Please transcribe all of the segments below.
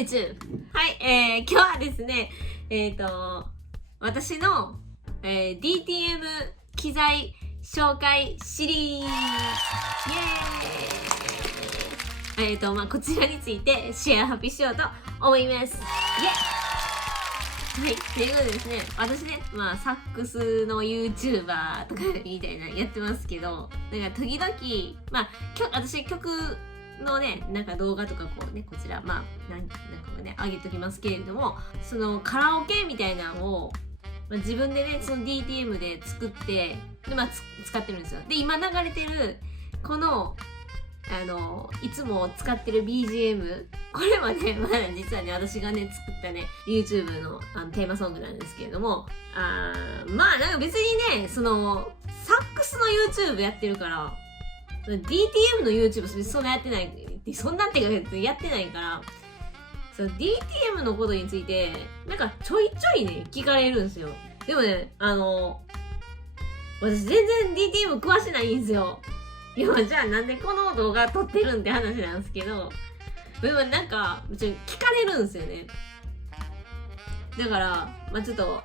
YouTube。はい、今日はですね、私の、DTM 機材紹介シリーズ。イエーイ。こちらについてシェア発表しようと思います。イエーイ。はい、ということでですね、私ね、サックスの YouTuber とかみたいなやってますけど、なんか時々、私曲のね、なんか動画とかこうね、こちら、なんかね、上げときますけれども、そのカラオケみたいなのを、自分でね、その DTM で作って、で、使ってるんですよ。で、今流れてる、この、いつも使ってる BGM、これはね、実はね、私がね、作ったね、YouTube のテーマソングなんですけれども、なんか別にね、その、サックスの YouTube やってるから、DTM の YouTube そんなやってない、そんなっていうかやってないから、その DTM のことについて、なんかちょいちょいね、聞かれるんですよ。でもね、私全然 DTM 詳しないんですよ。いや、じゃあなんでこの動画撮ってるんって話なんですけど、でもなんか、聞かれるんですよね。だから、ちょっと、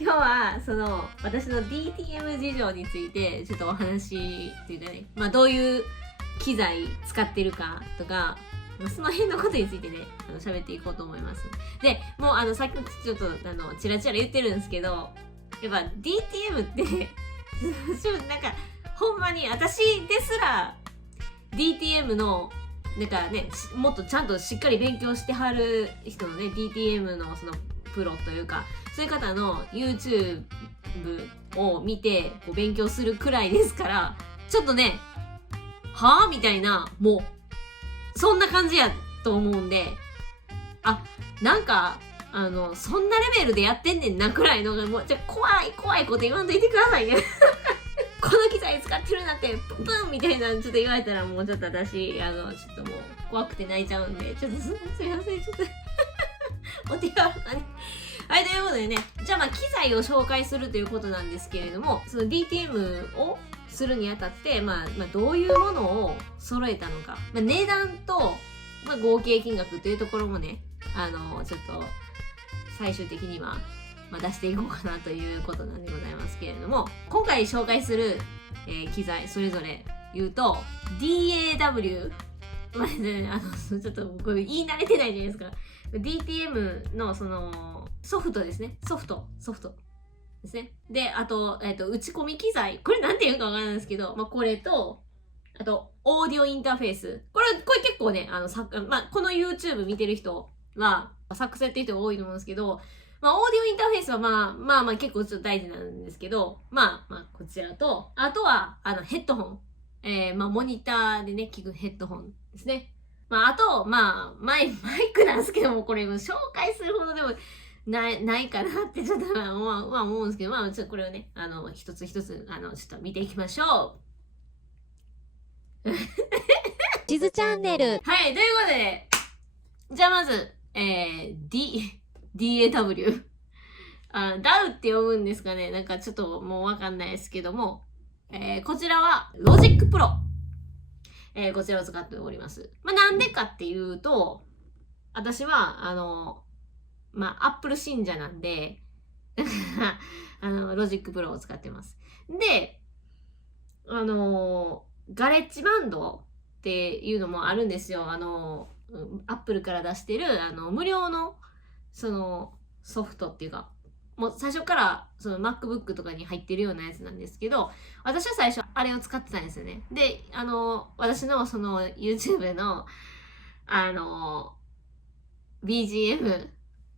今日はその私の DTM 事情についてちょっとお話っていうかね、どういう機材使ってるかとか、その辺のことについてね、喋っていこうと思います。で、もうさっきちょっとチラチラ言ってるんですけど、やっぱ DTM ってなんかほんまに私ですら DTM のなんかね、もっとちゃんとしっかり勉強してはる人のね、DTM のそのプロというか、そういう方の YouTube を見てこう勉強するくらいですから、ちょっとね、はぁみたいな、もう、そんな感じやと思うんで、なんか、そんなレベルでやってんねんなくらいのが、もう、怖いこと言わんといてくださいね。この機材使ってるなって、プンプンみたいなちょっと言われたら、もうちょっと私、ちょっともう、怖くて泣いちゃうんで、ちょっとすいません、ちょっと、お手柔らかに。はい、ということでね、じゃあ機材を紹介するということなんですけれども、その DTM をするにあたって、どういうものを揃えたのか、値段と、合計金額というところもね、ちょっと最終的には、出していこうかなということなんでございますけれども、今回紹介する、機材それぞれ言うと DAW、ちょっとこれ言い慣れてないじゃないですか。DTM のそのソフトですね。ソフトですね。で、あと、打ち込み機材。これなんて言うかわからないんですけど、これと、あと、オーディオインターフェース。これ結構ね、この YouTube 見てる人は、サックスやってる人が多いと思うんですけど、オーディオインターフェースは結構ちょっと大事なんですけど、こちらと、あとは、ヘッドホン。モニターでね、聞くヘッドホンですね。あと、マイクなんですけども、これ紹介するほどでもないかなってちょっと思うんですけど、ちょっとこれをね、一つ一つ、ちょっと見ていきましょう。地図チャンネル。はい、ということで、じゃあまず、DAW。DAW って呼ぶんですかね、なんかちょっともうわかんないですけども、こちらは Logic Pro。こちらを使っております。なんでかっていうと、私は、Apple 信者なんで、ロジックプロを使ってます。で、ガレッジバンドっていうのもあるんですよ。Apple から出してる、無料の、その、ソフトっていうか、もう最初からその MacBook とかに入ってるようなやつなんですけど、私は最初あれを使ってたんですよね。で、私のその YouTube のBGM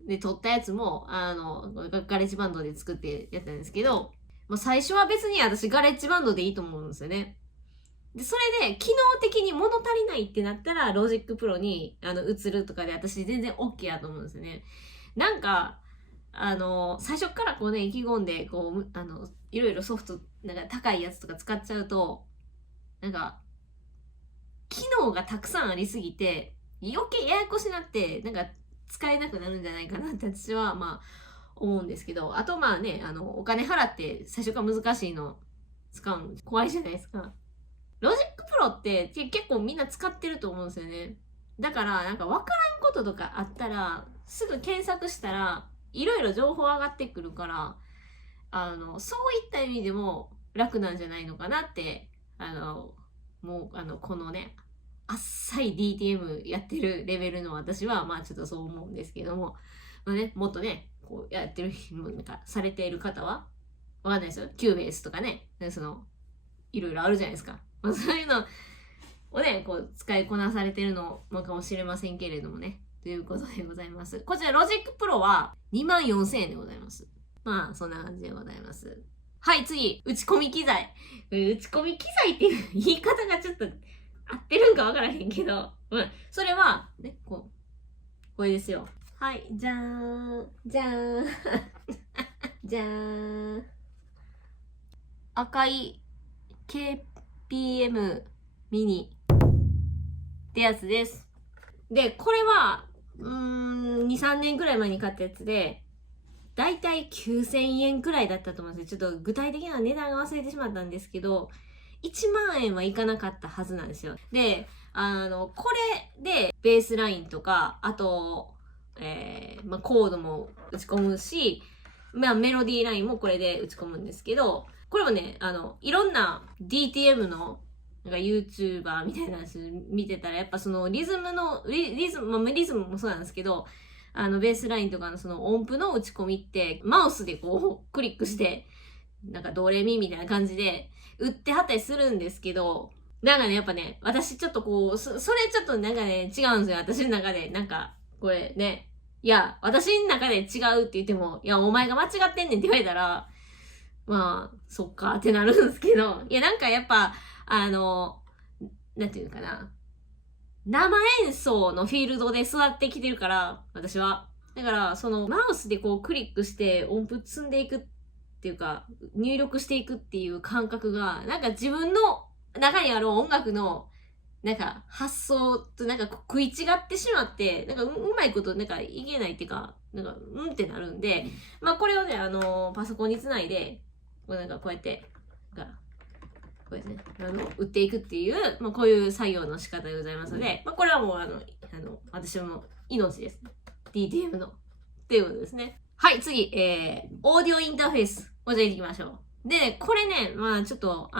で撮ったやつもガレッジバンドで作ってやったんですけど、もう最初は別に私ガレッジバンドでいいと思うんですよね。で、それで機能的に物足りないってなったらロジックプロに移るとかで私全然 OK やと思うんですよね。なんか最初からこうね、意気込んで、こう、いろいろソフト、なんか高いやつとか使っちゃうと、なんか、機能がたくさんありすぎて、余計ややこしなって、なんか、使えなくなるんじゃないかなって私は、思うんですけど、あとお金払って最初から難しいの使うの怖いじゃないですか。ロジックプロって結構みんな使ってると思うんですよね。だからなんか分からんこととかあったらすぐ検索したらいろいろ情報上がってくるから、そういった意味でも楽なんじゃないのかなって、もうこのね浅い DTM やってるレベルの私はまあちょっとそう思うんですけども、まあね、もっとねこうやってるなんかされている方はわかんないですよ、キューベースとかね、いろいろあるじゃないですか、まあ、そういうのをねこう使いこなされてるのかもしれませんけれどもね、ということでございます。こちらロジックプロは24,000円でございます。まあそんな感じでございます。はい、次、打ち込み機材。打ち込み機材っていう言い方がちょっと合ってるんかわからへんけど、それはね、これですよ。はい、じゃーん、じゃーん、じゃーん。赤い KPM ミニってやつです。で、これは、2、3年くらい前に買ったやつで、だいたい9,000円くらいだったと思うんですよ。ちょっと具体的な値段が忘れてしまったんですけど、1万円はいかなかったはずなんですよ。で、これでベースラインとか、あと、コードも打ち込むし、メロディーラインもこれで打ち込むんですけど、これもね、いろんな DTM のなんか YouTuber みたいなやつ見てたら、やっぱそのリズムもそうなんですけど、ベースラインとかのその音符の打ち込みって、マウスでこう、クリックして、なんかドレミみたいな感じで、打ってはったりするんですけど、なんかね、やっぱね、私ちょっとこう、それちょっとなんかね、違うんですよ。私の中で。なんか、これね、いや、私の中で違うって言っても、いや、お前が間違ってんねんって言われたら、まあ、そっかってなるんですけど、いや、なんかやっぱ、なんていうかな。生演奏のフィールドで育ってきてるから、私は。だから、そのマウスでこうクリックして音符積んでいくっていうか、入力していくっていう感覚が、なんか自分の中にある音楽の、なんか発想となんか食い違ってしまって、なんかうまいことなんかいけないっていうか、なんかってなるんで、まあこれをね、パソコンにつないで、なんかこうやって、こうですね、売っていくっていう、まあ、こういう作業の仕方でございますので、まあ、これはもう私の命です。DTM の。っていうことですね。はい、次、オーディオインターフェース。こちら行っていきましょう。で、これね、まあちょっと、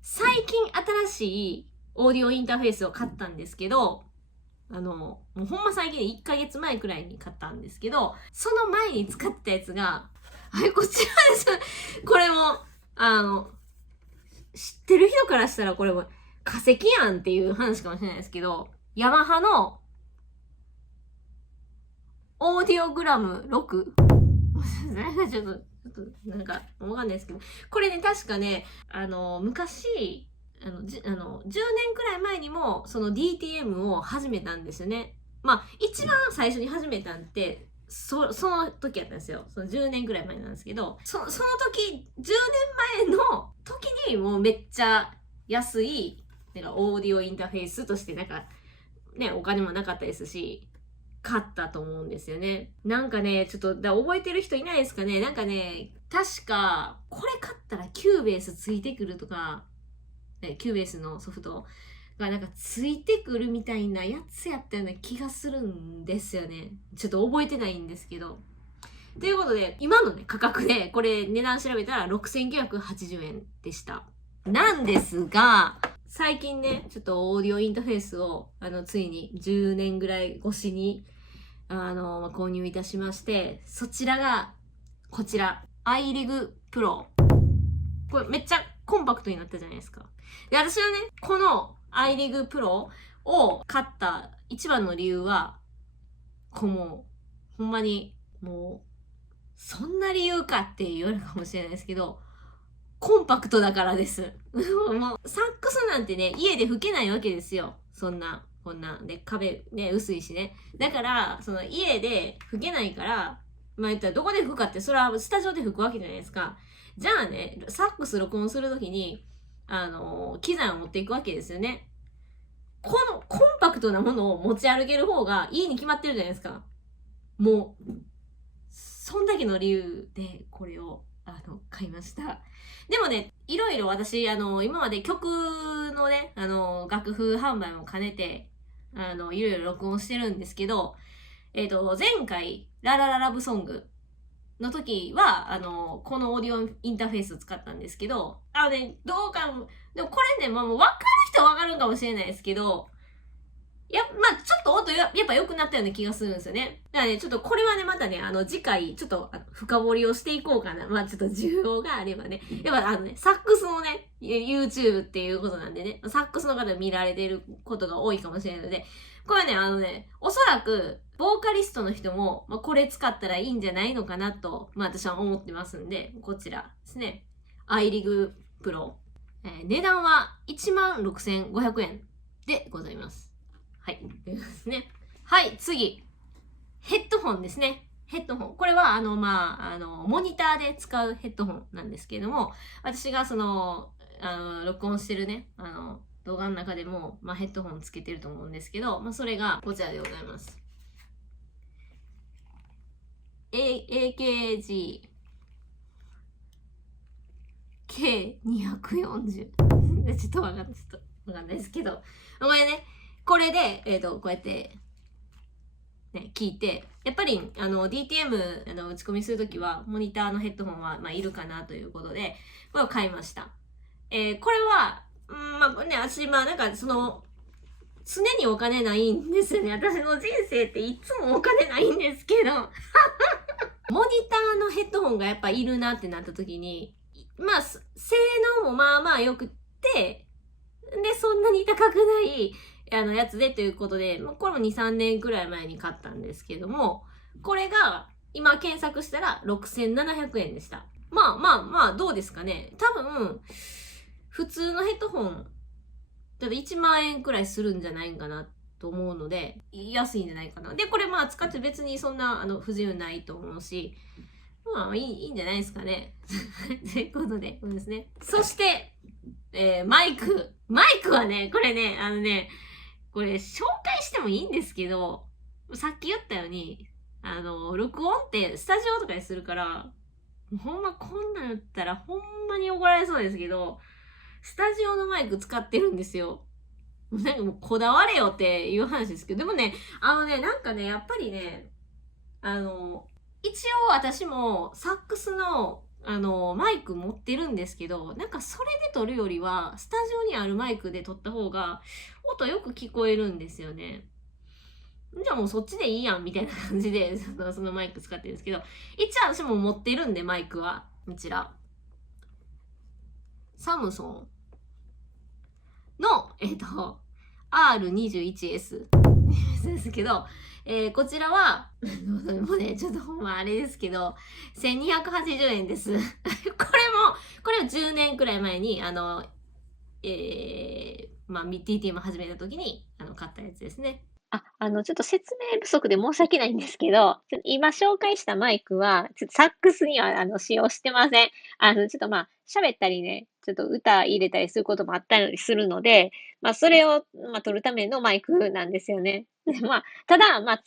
最近新しいオーディオインターフェースを買ったんですけど、もうほんま最近1ヶ月前くらいに買ったんですけど、その前に使ってたやつが、はい、こちらです。これも、知ってる人からしたらこれも化石やんっていう話かもしれないですけど、ヤマハのオーディオグラム 6? なんかちょっとなんかわかんないですけど、これね確かね、昔10年くらい前にもその DTM を始めたんですよね。まあ一番最初に始めたんってその時やったんですよ。その10年くらい前なんですけど、その時、10年前の時にもうめっちゃ安い、なんかオーディオインターフェースとしてなんか、ね、お金もなかったですし、買ったと思うんですよね。なんかね、ちょっと覚えてる人いないですかね。なんかね、確か、これ買ったらキューベースついてくるとか、キューベースのソフトがなんかついてくるみたいなやつやったような気がするんですよね。ちょっと覚えてないんですけど。ということで、今のね、価格で、これ値段調べたら6980円でした。なんですが、最近ね、ちょっとオーディオインターフェースを、ついに10年ぐらい越しに、購入いたしまして、そちらが、こちら、iRig Pro。これめっちゃコンパクトになったじゃないですか。で、私はね、このiRig Pro を買った一番の理由は、もう、ほんまに、もう、そんな理由かって言われるかもしれないですけど、コンパクトだからです。もう、サックスなんてね、家で吹けないわけですよ。こんな。で、壁ね、薄いしね。だから、その家で吹けないから、まあ言ったらどこで吹くかって、それはスタジオで吹くわけじゃないですか。じゃあね、サックス録音するときに、機材を持っていくわけですよね。このコンパクトなものを持ち歩ける方がいいに決まってるじゃないですか。もう、そんだけの理由でこれを買いました。でもね、いろいろ私、今まで曲のね、楽譜販売も兼ねて、いろいろ録音してるんですけど、前回、ララララブソングの時は、このオーディオインターフェースを使ったんですけど、どうか、でもこれね、もう分かる人は分かるかもしれないですけど、ちょっと音やっぱ良くなったような気がするんですよね。だからね、ちょっとこれはね、またね、次回、ちょっと深掘りをしていこうかな。ちょっと需要があればね。やっぱサックスのね、YouTube っていうことなんでね、サックスの方見られてることが多いかもしれないので、これね、おそらく、ボーカリストの人も、これ使ったらいいんじゃないのかなと、私は思ってますんで、こちらですね。iRig Pro。値段は 16,500 円でございます。はい。ということですね。はい、次。ヘッドホンですね。ヘッドホン。これは、モニターで使うヘッドホンなんですけれども、私が録音してるね、動画の中でも、ヘッドホンつけてると思うんですけど、それがこちらでございます。AKG K240 ちょっとわかんないですけど、これね、これで、こうやって、ね、聞いて、やっぱり、DTM、打ち込みするときは、モニターのヘッドホンは、いるかなということで、これを買いました。これは、私、常にお金ないんですよね。私の人生っていつもお金ないんですけど、モニターのヘッドホンがやっぱいるなってなった時に、性能も良くって、で、そんなに高くないやつでということで、これも2、3年くらい前に買ったんですけども、これが今検索したら 6,700 円でした。どうですかね。多分、普通のヘッドホン、だって1万円くらいするんじゃないんかなと思うので、安いんじゃないかな。で、これ使って別にそんな不自由ないと思うし、いいんじゃないですかね。ということで、そうですね。そして、マイクはね、これね、これ紹介してもいいんですけど、さっき言ったように、録音ってスタジオとかにするから、ほんまこんなん言ったらほんまに怒られそうですけど、スタジオのマイク使ってるんですよ。なんかもうこだわれよっていう話ですけど、でもね、やっぱりね、一応私もサックスのマイク持ってるんですけど、それで撮るよりは、スタジオにあるマイクで撮った方が、音よく聞こえるんですよね。じゃあもうそっちでいいやん、みたいな感じで、そのマイク使ってるんですけど、一応私も持ってるんで、マイクは。こちら。サムソンの、R21S ですけど、こちらは、もうね、ちょっとほんまあれですけど、1280円です。これを10年くらい前に、TTM 始めた時に、買ったやつですね。ちょっと説明不足で申し訳ないんですけど、今紹介したマイクは、ちょっとサックスには使用してません。ちょっと喋ったりね、ちょっと歌入れたりすることもあったりするので、それを、取るためのマイクなんですよね。でただ、使わな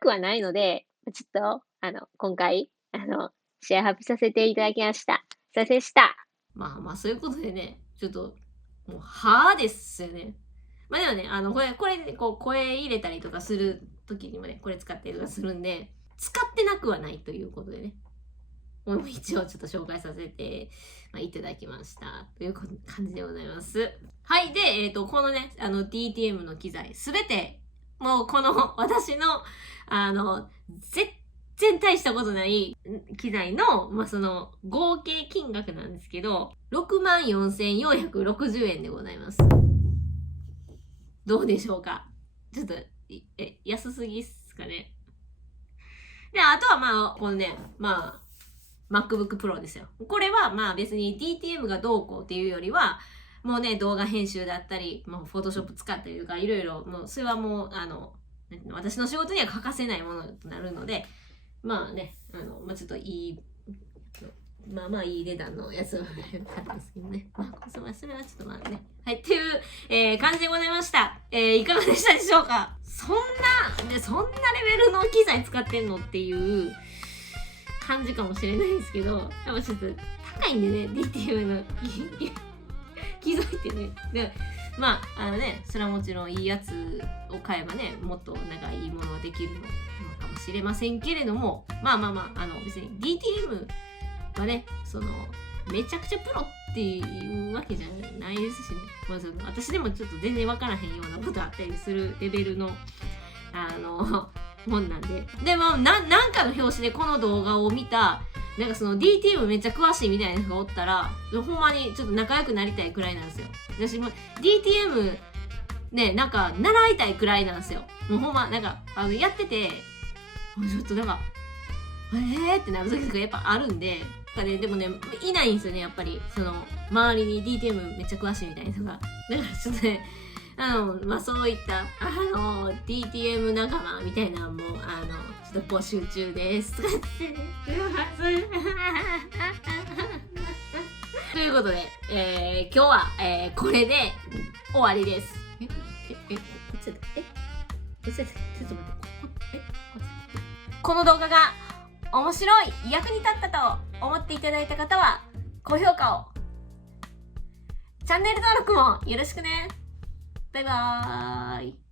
くはないので、ちょっと、今回、シェア発表させていただきました。それでした。そういうことでね、ちょっと、もう、はぁですよね。でもね、これでこう声入れたりとかする時にもね、これ使ったりとかするんで、使ってなくはないということでね、もう一応ちょっと紹介させて、いただきました。という感じでございます。はい。で、このね、DTM の機材、すべて、もうこの私の、全然大したことない機材の、その合計金額なんですけど、64,460 円でございます。どうでしょうか。ちょっと、安すぎっすかね。で、あとはこのね、MacBook Pro ですよ。これは別に DTM がどうこうっていうよりは、もうね、動画編集だったり、Photoshop 使ったりとか、いろいろ、もう、それはもう、私の仕事には欠かせないものとなるので、ちょっといい、いい値段のやつは買ったんですけどね。それはちょっとね。はい、っていう、感じでございました。いかがでしたでしょうか。そんなレベルの機材使ってんのっていう感じかもしれないですけど、やっぱちょっと高いんでね、DTM の機材ってね。で、まあそれはもちろんいいやつを買えばね、もっとなんかいいものができるのかもしれませんけれども、別に DTM はね、めちゃくちゃプロっていうわけじゃないですしね、私でもちょっと全然わからへんようなことあったりするレベルのもんなんで。でもなんかの表紙でこの動画を見たなんかDTM めっちゃ詳しいみたいな人がおったら、ほんまにちょっと仲良くなりたいくらいなんですよ。私も DTM ね、なんか習いたいくらいなんですよ。もうほんまなんかやっててちょっとなんかってなる時とかやっぱあるんで、でもねいないんですよね、やっぱり周りに DTM めっちゃ詳しいみたいな人が。だからちょっとねそういったDTM 仲間みたいなのもちょっと募集中ですとか言ってねということで、今日は、これで終わりです。この動画が面白い、役に立ったと思っていただいた方は高評価を、チャンネル登録もよろしくね。バイバーイ。